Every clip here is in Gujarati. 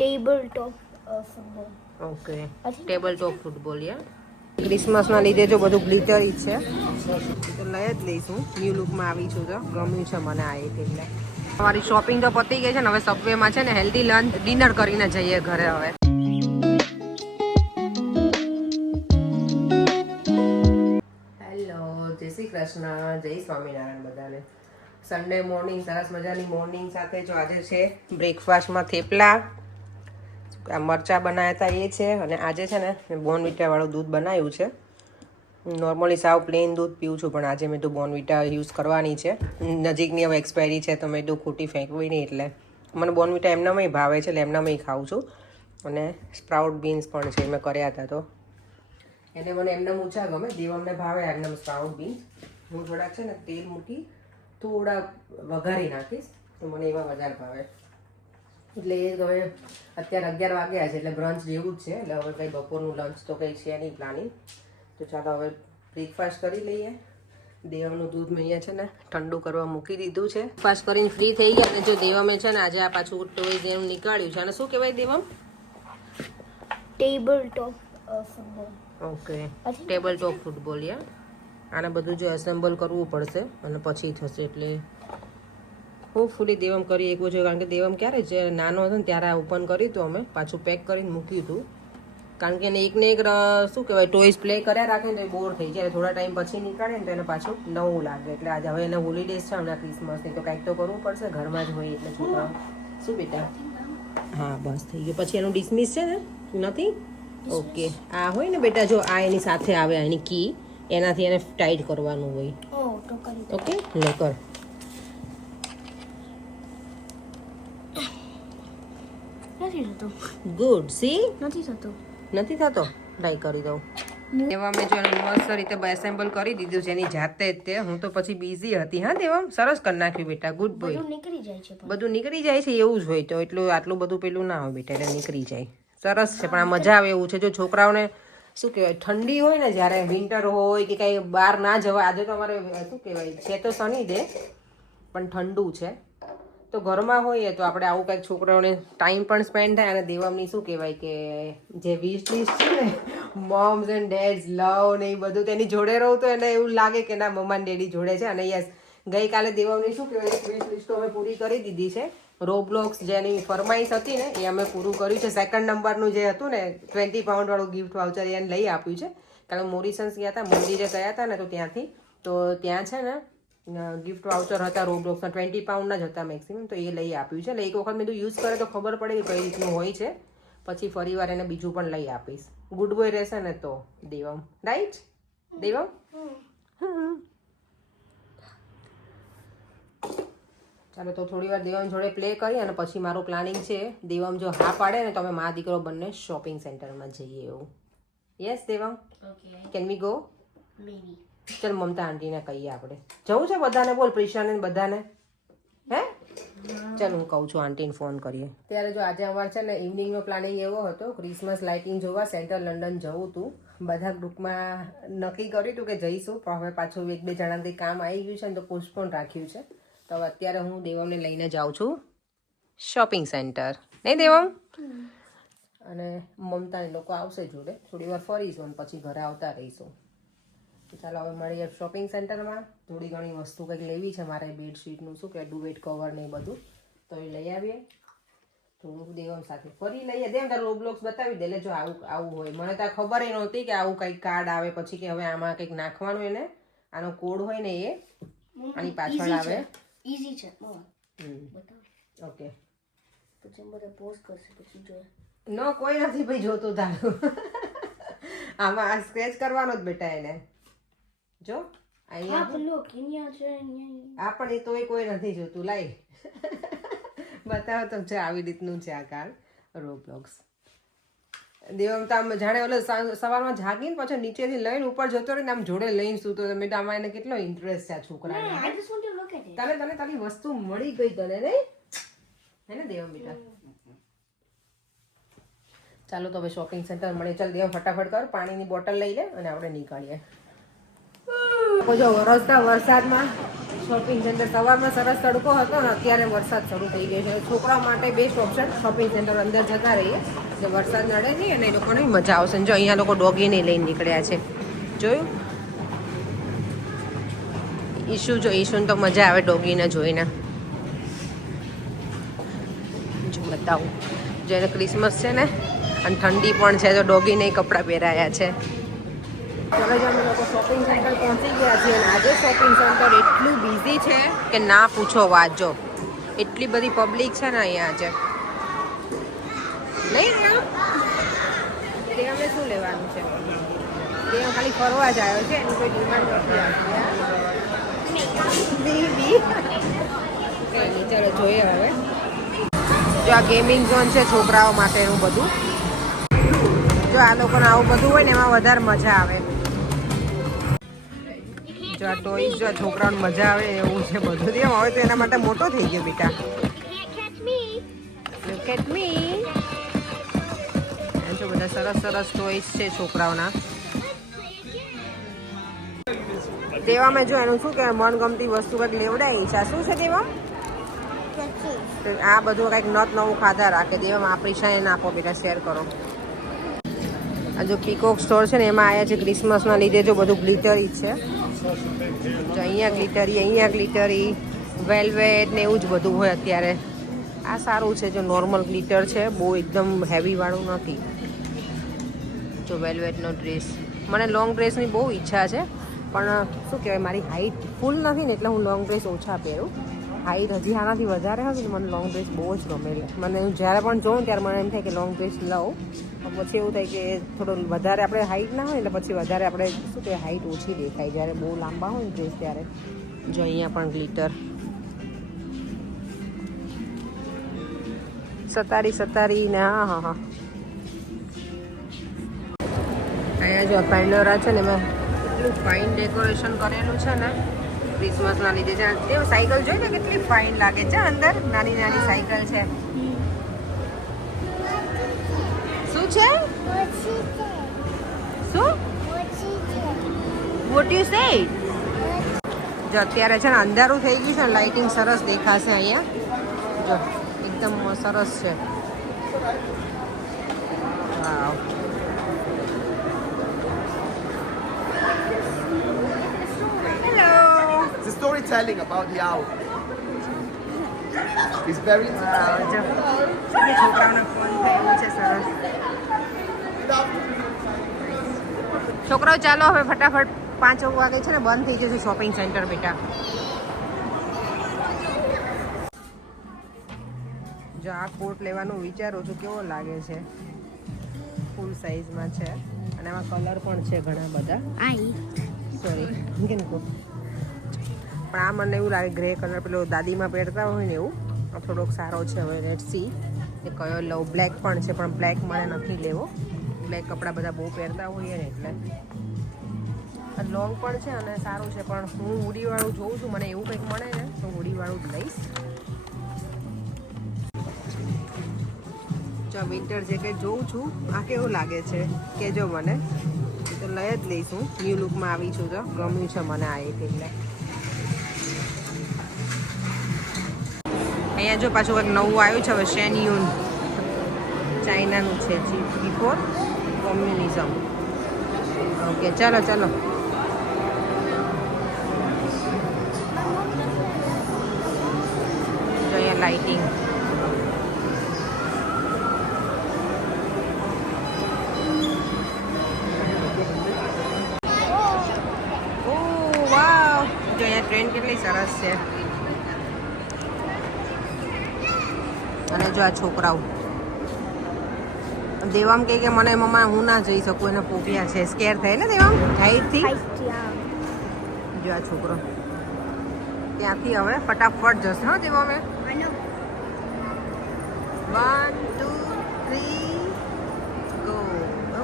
Table top football. Okay, table top football. યા ક્રિસમસના લીધે જો બધું ગ્લિટરી છે તો લઈ જ લઈશું. ન્યૂ લુકમાં આવી છું તો ગમ્યું છે મને આ એક. એટલે અમારી શોપિંગ તો પતી ગઈ છે ને. હવે સબવેમાં છે ને હેલ્ધી લંચ ડિનર કરીને જઈએ ઘરે. હવે હેલો, જય શ્રી કૃષ્ણ, જય સ્વામિનારાયણ બધાને. સન્ડે મોર્નિંગ, સરસ મજાની મોર્નિંગ સાથે જો આજે છે બ્રેકફાસ્ટમાં થેપલા, મરચાં બનાવ્યા હતા એ છે. અને આજે છે ને મેં બોર્નવિટાવાળું દૂધ બનાવ્યું છે. નોર્મલી સાવ પ્લેન દૂધ પીવું છું, પણ આજે મેં તો બોર્નવિટા યુઝ કરવાની છે. નજીકની હવે એક્સપાયરી છે તો મેં તો ખોટી ફેંકવી નહીં. એટલે મને બોર્નવિટા એમનામાંય ભાવે છે એટલે એમનામાંય ખાઉં છું. અને સ્પ્રાઉટ બીન્સ પણ છે, મેં કર્યા હતા તો એને મને એમને ઊંચા ગમે. દેવમને ભાવે એમને સ્પ્રાઉટ બીન્સ. હું થોડાક છે ને તેલ મૂકી થોડા વઘારી નાખીશ તો મને એવા વધારે ભાવે. એટલે એ હવે અત્યારે 11 વાગ્યા છે એટલે બ્રંચ જેવું જ છે. એટલે હવે કંઈ બપોરનું લંચ તો કંઈ છે નહીં પ્લાનિંગ. તો ચાલો હવે બ્રેકફાસ્ટ કરી લઈએ. દેવમનું દૂધ મેં અહીંયા છે ને ઠંડુ કરવા મૂકી દીધું છે. બ્રેકફાસ્ટ કરીને ફ્રી થઈ ગયા. અને જો દેવમે છે ને આજે આ પાછું ટોય જેમ નીકાળ્યું છે. અને શું કહેવાય Devam? Table top football. Okay, table top football. યા આને બધું જો એસેમ્બલ કરવું પડશે અને પછી થશે. એટલે હોપફુલી દેવમ કરી એકવું છે. કારણ કે દેવમ ક્યારે છે નાનો હતો ને ત્યારે આ ઓપન કર્યું હતું અમે, પાછું પેક કરીને મૂક્યું હતું. કારણ કે એને એકને એક શું કહેવાય ટોયસ પ્લે કર્યા રાખે ને તો એ બોર થઈ જાય. થોડા ટાઈમ પછી નીકાળે ને તો એને પાછું નવું લાગે. એટલે આજે હવે એને હોલિડેઝ છે હમણાં ક્રિસમસની, તો કંઈક તો કરવું પડશે. ઘરમાં જ હોય એટલે છોકરાઓ. શું બેટા? હા બસ થઈ ગયું. પછી એનું ડિસમિસ છે ને નથી? ઓકે, આ હોય ને બેટા, જો આ એની સાથે આવે એની કી, એનાથી એને ટાઈટ કરવાનું હોય. ઓકે, લે કર. ગુડ. સી નથી થતો. ટ્રાય કરી દઉં. દેવા મેં જો મસ્ત રીતે એસેમ્બલ કરી દીધું છે એની જાતે જ તે. હું તો પછી બિઝી હતી. હા દેવમ, સરસ કરી નાખ્યું બેટા, ગુડ બોય. બધું નીકળી જાય છે એવું જ હોય તો એટલું આટલું બધું પેલું ના હોય બેટા, એટલે નીકળી જાય. સરસ છે. પણ આ મજા આવે એવું છે. જો છોકરાઓને શું કહેવાય ઠંડી હોય ને, જ્યારે વિન્ટર હોય કે કંઈ બહાર ના જવા. આજે તો અમારે શું કહેવાય છે તો શનિ ડે પણ ઠંડુ છે. તો ઘરમાં હોઈએ તો આપણે આવું કંઈક છોકરાઓને ટાઈમ પણ સ્પેન્ડ થાય. અને દેવમની શું કહેવાય કે જે વિશ લિસ્ટ છે ને, મોમ્સ એન્ડ ડેડ્સ લવ ને એ બધું તેની જોડે રહું તો એને એવું લાગે કે ના મમ્મા ને ડેડી જોડે છે. અને યસ, ગઈકાલે દેવમની શું કહેવાય વિશ લિસ્ટ અમે પૂરી કરી દીધી છે. રોબ્લોક્સ જેની ફરમાઈશ હતી ને એ અમે પૂરું કર્યું છે. સેકન્ડ નંબરનું જે હતું ને 20 પાઉન્ડ વાળું ગિફ્ટ વાઉચર એને લઈ આપ્યું છે. કારણ કે મોરિસન્સ ગયા હતા, મંદિરે ગયા હતા ને, તો ત્યાંથી તો ત્યાં છે ને ગિફ્ટ વાઉચર હતા રોબ્લોક્સના 20 પાઉન્ડના જ હતા મેક્સિમમ. તો એ લઈ આપ્યું છે. એટલે એક વખત મેં તો યુઝ કરે તો ખબર પડે કે કઈ રીતનું હોય છે. પછી ફરી વાર એને બીજું પણ લઈ આપીશ. ગુડ બોય રહેશે ને તો દેવમ. રાઈટ દેવમ? ચાલો તો થોડી વાર દેવમ જોડે પ્લે કરી અને પછી મારું પ્લાનિંગ છે દેવમ જો હા પાડે ને તો અમે મા દીકરો બંને શોપિંગ સેન્ટરમાં જઈએ એવું. Yes Devam? Can we go? ચાલ મમતા આંટીને કહીએ આપણે જવું છે બધાને. બોલ પ્રિશાને બધાને. હે ચાલ હું કહું છું આંટીને ફોન કરીએ. ત્યારે જો આજે અમારે છે ને ઇવનિંગનો પ્લાનિંગ એવો હતો ક્રિસમસ લાઇટિંગ જોવા સેન્ટ્રલ લંડન જવું હતું. બધા ગ્રુપમાં નક્કી કર્યું હતું કે જઈશું, પણ હવે પાછું 1-2 જણાથી કામ આવી ગયું છે ને તો પોસ્ટપોન રાખ્યું છે. તો હવે અત્યારે હું દેવમને લઈને જાઉં છું શોપિંગ સેન્ટર. નહીં દેવમ? અને મમતાને લોકો આવશે જોડે. થોડી વાર ફરીશું અને પછી ઘરે આવતા રહીશું. ચાલો હવે મળીએ શોપિંગ સેન્ટરમાં. થોડી ઘણી વસ્તુ કંઈક લેવી છે મારે, બેડશીટનું શું કે ડુવેટ કવર ને એ બધું, તો એ લઈ આવીએ. થોડુંક દેવમ સાથે ફરી લઈએ. દેવ તારું રોબ્લોક્સ બતાવી દે. એટલે જો આવું હોય, મને તો ખબર નહોતી કે આવું કંઈક કાર્ડ આવે પછી કે હવે આમાં કંઈક નાખવાનું. એને આનો કોડ હોય ને એ આની પાછળ આવે. ઈઝી છે. ઓકે, પછી બધા પોસ્ટ કરશે પછી જોઈએ. નો કોઈ નથી ભાઈ જોતું તારું. આમાં આ સ્ક્રેચ કરવાનો જ બેટા એને. જો અહીંયા પણ એ તોય કોઈ નથી જોતું. લાઈ બતાવો તો છે આવી રીતનું છે આ કાર્ડ રોબ્લોક્સ. દેવમ તો આમ જાણે ઓલો સવારમાં જાગીને પછી નીચેથી લઈને ઉપર જતો રહીને આમ જોડે લઈને સૂતો. મેં તો આમાં એને કેટલો ઇન્ટરેસ્ટ છે આ છોકરાને. તને તારી વસ્તુ મળી ગઈ તને નહીં હે ને દેવમ બેટા? ચાલો તો હવે શોપિંગ સેન્ટર મળે. ચાલ દેવમ ફટાફટ કર, પાણીની બોટલ લઈ લે અને આપણે નીકળીએ. જો વરસતા વરસાદમાં શોપિંગ સેન્ટર સવારમાં સરસ તડકો હતો ને અત્યારે વરસાદ શરૂ થઈ ગયો છે છોકરાઓ માટે બેસ્ટ ઓપ્શન શોપિંગ સેન્ટર અંદર જતા રહીએ એટલે વરસાદ નડે નહીં અને એ લોકોને મજા આવશે જો અહીંયા લોકો ડોગીને લઈને નીકળ્યા છે જોયું ઈશુને તો મજા આવે ડોગીને જોઈને જો બતાવું જેને ક્રિસમસ છે ને અને ઠંડી પણ છે તો ડોગીને કપડાં પહેરાયા છે ચાલો જો અમે લોકો શોપિંગ સેન્ટર પહોંચી ગયા છીએ અને આજે શોપિંગ સેન્ટર એટલું બિઝી છે કે ના પૂછો વાત જો એટલી બધી પબ્લિક છે ને અહીંયા આજે નહીં તે અમે શું લેવાનું છે તે ખાલી ફરવા જ આવ્યો છે એની કોઈ ડિમાન્ડ નથી આવતી ચાલો જોઈએ હવે જો આ ગેમિંગ ઝોન છે છોકરાઓ માટેનું બધું જો આ લોકોને આવું બધું હોય ને એમાં વધારે મજા આવે જો આ ટોયસ જો છોકરાઓને મજા આવે એવું છે બધું એમ હવે તો એના માટે મોટો થઈ ગયો બેટા Look at me. જો બધા સરસ સરસ ટોયસ છે છોકરાઓના દેવામાં જો એનું શું કે મનગમતી વસ્તુ કંઈક લેવડાવી છે શું છે દેવા આ બધું કંઈક નત નવું ખાધા રાખે દેવામાં આપણી શાયન આપો બેટા શેર કરો આ જો પીકોક સ્ટોર છે ને એમાં આવ્યા છે ક્રિસમસના લીધે જો બધું ગ્લિટરી જ છે જો અહીંયા ગ્લિટરી વેલ્વેટ ને એવું જ બધું હોય અત્યારે આ સારું છે જો નોર્મલ ગ્લિટર છે બહુ એકદમ હેવી વાળું નથી જો વેલ્વેટનો ડ્રેસ મને લોંગ ડ્રેસની બહુ ઈચ્છા છે પણ શું કહેવાય મારી હાઈટ ફૂલ નથી ને એટલે હું લોંગ ડ્રેસ ઓછા પહેરું હાઈટ હજી આનાથી વધારે હતી ને મને લોંગ ડ્રેસ બહુ જ ગમે મને હું જ્યારે પણ જોઉં ત્યારે મને એમ થાય કે લોંગ ડ્રેસ લઉં પછી એવું થાય કે થોડો વધારે આપણે હાઈટ ના હોય એટલે પછી વધારે આપણે શું કહેવાય હાઈટ ઓછી દેખાય જ્યારે બહુ લાંબા હોય ને ડ્રેસ ત્યારે જો અહીંયા પણ ગ્લિટર સતારી ને હા અહીંયા જો પેન્ડોરા છે ને એમાં એટલું ફાઇન ડેકોરેશન કરેલું છે ને ક્રિસમસના લીધે છે તે સાયકલ જોઈ ને કેટલી ફાઇન લાગે છે અંદર નાની નાની સાયકલ છે શું છે શું વોટ યુ સે જો અત્યારે છે ને અંધારું થઈ ગયું છે ને લાઇટિંગ સરસ દેખાશે અહીંયા જો એકદમ સરસ છે વાવ Storytelling about the owl. It's very છોકરાઓને ફોન થયું છે સરસ છોકરાઓ ચાલો હવે ફટાફટ 5 વાગે છે ને બંધ થઈ જશે શોપિંગ સેન્ટર બેટા જો આ કોટ લેવાનું વિચારું છું કેવો લાગે છે ફૂલ સાઈઝમાં છે અને એમાં કલર પણ છે ઘણા બધા સોરી કેમ કહો પણ આ મને એવું લાગે ગ્રે કલર પેલો દાદીમાં પહેરતા હોય ને એવું થોડોક સારો છે હવે લેટ્સ સી એ કયો લઉં બ્લેક પણ છે પણ બ્લેક મને નથી લેવો બ્લેક કપડાં બધા બહુ પહેરતા હોઈએ ને એટલે લોંગ પણ છે અને સારું છે પણ હું હુડીવાળું જોઉં છું મને એવું કંઈક મળે ને તો હુડીવાળું જ લઈશ જો વિન્ટર જેકેટ જોઉં છું આ કેવું લાગે છે કે જો મને તો લઈ જ લઈશું ન્યૂ લુકમાં આવી છું તો ગમ્યું છે મને આ એક એટલે અહીંયા જો પાછું કંઈક નવું આવ્યું છે હવે શેન્યુન ચાઇનાનું છે બિફોર કોમ્યુનિઝમ ઓકે ચાલો ચાલો જો અહીંયા લાઇટિંગ ઓ વાવ જો અહીંયા ટ્રેન કેટલી સરસ છે અને જો આ છોકરાઓ દેવામ કહે કે મને મમ્મા હું ના જઈ શકું એને પોપિયા છે સ્કેર થાય ને દેવામ હાઈટથી જો આ છોકરો ત્યાંથી હવે ફટાફટ જશે હા દેવામે 1 2 3 ગો ઓ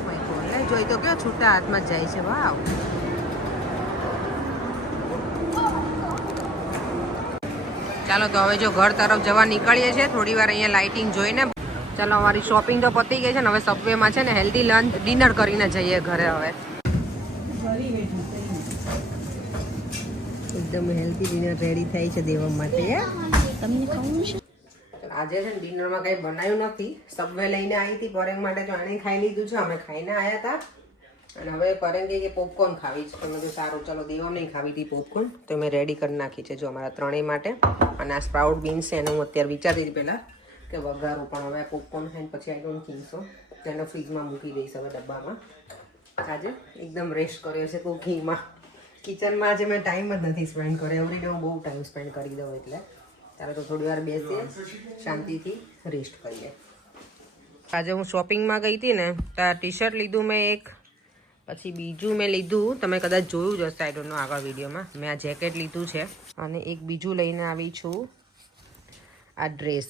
માય ગોડ લે જોઈ તો કેવો છૂટા હાથમાં જ જાય છે વાવ ચાલો તો હવે જો ઘર તરફ જવા નીકળીએ છીએ થોડી વાર અહીંયા લાઇટિંગ જોઈને ચાલો અમારી શોપિંગ તો પતી ગઈ છે ને હવે સબવેમાં છે ને હેલ્ધી લંચ ડિનર કરીને જઈએ ઘરે હવે એકદમ હેલ્ધી ડિનર રેડી થાય છે દેવા માટે. તમને ખાવું છે? આજે છે ને ડિનરમાં કંઈ બનાવ્યું નથી. સબવે લઈને આવી હતી પરેંગ માટે, તો આને ખાઈ લીધું છે. અમે ખાઈને આવ્યા હતા અને હવે પરેંગ કે પોપકોર્ન ખાવી છે. તો મેં કીધું સારું ચલો દેવા નહીં ખાવી હતી પોપકોર્ન, તો મેં રેડી કરી નાખી છે જો અમારા ત્રણેય માટે. અને આ સ્પ્રાઉટ બીન્સ છે એને હું અત્યારે વિચારતી હતી પહેલાં કે વઘારું, પણ હવે પોપકોર્ન ખાઈને પછી આઈ ડોન્ટ થિંક સો, તેને ફ્રીજમાં મૂકી દઈશ હવે ડબ્બામાં. આજે એકદમ રેસ્ટ કર્યો છે કુકિંગમાં. કિચનમાં આજે મેં ટાઈમ જ નથી સ્પેન્ડ કર્યો. એવરી ડે હું બહુ ટાઈમ સ્પેન્ડ કરી દઉં એટલે ત્યારે તો થોડી વાર બેસીએ શાંતિથી રેસ્ટ કરીએ. આજે હું શોપિંગમાં ગઈ હતી ને તો આ ટી શર્ટ લીધું મેં એક, પછી બીજું મેં લીધું, તમે કદાચ જોયું જ હશે આઈ ડોન્ટ નો આગળ વિડીયોમાં, મેં આ જેકેટ લીધું છે. અને એક બીજું લઈને આવી છું આ ડ્રેસ,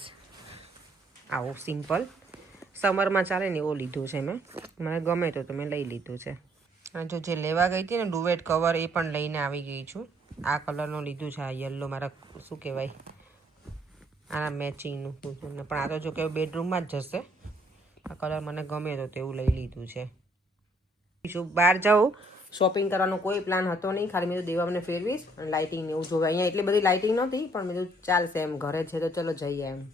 આવો સિમ્પલ સમરમાં ચાલે ને એવો લીધું છે મેં. મને ગમે તો મેં લઈ લીધું છે. અને જો જે લેવા ગઈ હતી ને ડુવેટ કવર એ પણ લઈને આવી ગઈ છું. આ કલરનો લીધું છે, આ યલો, મારા શું કહેવાય આના મેચિંગનું. પણ આ તો જો કે બેડરૂમમાં જ જશે. આ કલર મને ગમે તો તેવું લઈ લીધું છે. બહાર જાઉં શોપિંગ કરવાનો કોઈ પ્લાન હતો નહીં, ખાલી મેં તો દેવામને ફેરવીશ અને લાઇટિંગ ને એવું જોવે. અહીંયા એટલી બધી લાઇટિંગ નહોતી પણ મેં કીધું ચાલશે એમ, ઘરે છે તો ચલો જઈએ એમ.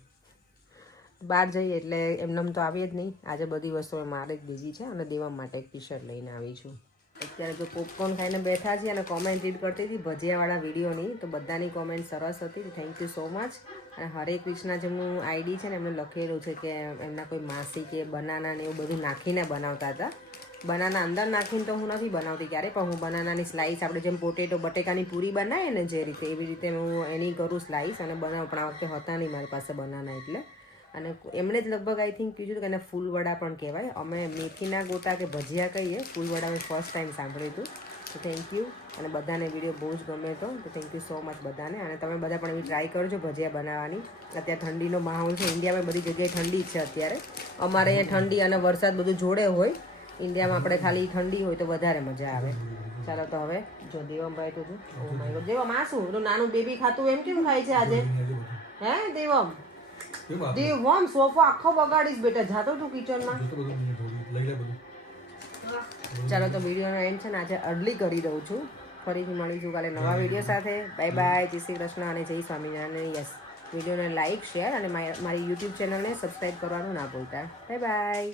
બહાર જઈએ એટલે એમને તો આવીએ જ નહીં. આજે બધી વસ્તુઓ મારે જ દીધી છે અને દેવા માટે એક ટી શર્ટ લઈને આવી છું. અત્યારે જો પોપકોર્ન ખાઈને બેઠા છીએ અને કોમેન્ટ રીડ કરતી હતી ભજીયાવાળા વિડીયોની, તો બધાની કોમેન્ટ સરસ હતી. Thank you so much. અને હરે કૃષ્ણા જેમનું આઈડી છે ને એમને લખેલું છે કે એમના કોઈ માસી કે બનાના ને એવું બધું નાખીને બનાવતા હતા. બનાના અંદર નાખીને તો હું નથી બનાવતી ક્યારે, પણ હું બનાનાની સ્લાઈસ આપણે જેમ પોટેટો બટેકાની પૂરી બનાવીએ ને જે રીતે, એવી રીતે હું એની કરું સ્લાઈસ અને બનાવું. પણ આ વખતે હતા નહીં મારી પાસે બનાના એટલે. અને એમણે જ લગભગ આઈ થિંક કીધું કે એને ફૂલવડા પણ કહેવાય. અમે મેથીના ગોટા કે ભજીયા કહીએ, ફૂલવડા મેં ફર્સ્ટ ટાઈમ સાંભળ્યું હતું. તો થેન્ક યુ. અને બધાને વિડીયો બહુ જ ગમે તો થેન્ક યુ સો મચ બધાને. અને તમે બધા પણ એવી ટ્રાય કરજો ભજીયા બનાવવાની. અત્યારે ઠંડીનો માહોલ છે, ઇન્ડિયામાં બધી જગ્યાએ ઠંડી જ છે અત્યારે. અમારે અહીંયા ઠંડી અને વરસાદ બધું જોડે હોય. ઇન્ડિયામાં આપણે ખાલી ઠંડી હોય તો વધારે મજા આવે. ચાલો તો હવે જો દેવમ ભાઈ તો ઓ માય ગોડ, દેવમ આ શું એનું નાનું બેબી ખાતું એમ કેમ ખાય છે આજે? હે દેવમ? દેવમ સોફો આખો બગાડીશ બેટા, જાતો તું કિચનમાં. ચાલો તો વિડીયોનો એન્ડ છે ને આજે અર્લી કરી દઉં છું. ફરીથી મળીશું કાલે નવા વિડીયો સાથે. બાય બાય, જય શ્રી કૃષ્ણ અને જય સ્વામિનારાયણ. યસ, વિડીયોને લાઇક શેર અને મારી યુટ્યુબ ચેનલને સબસ્ક્રાઈબ કરવાનું ના ભૂલતા. Bye bye.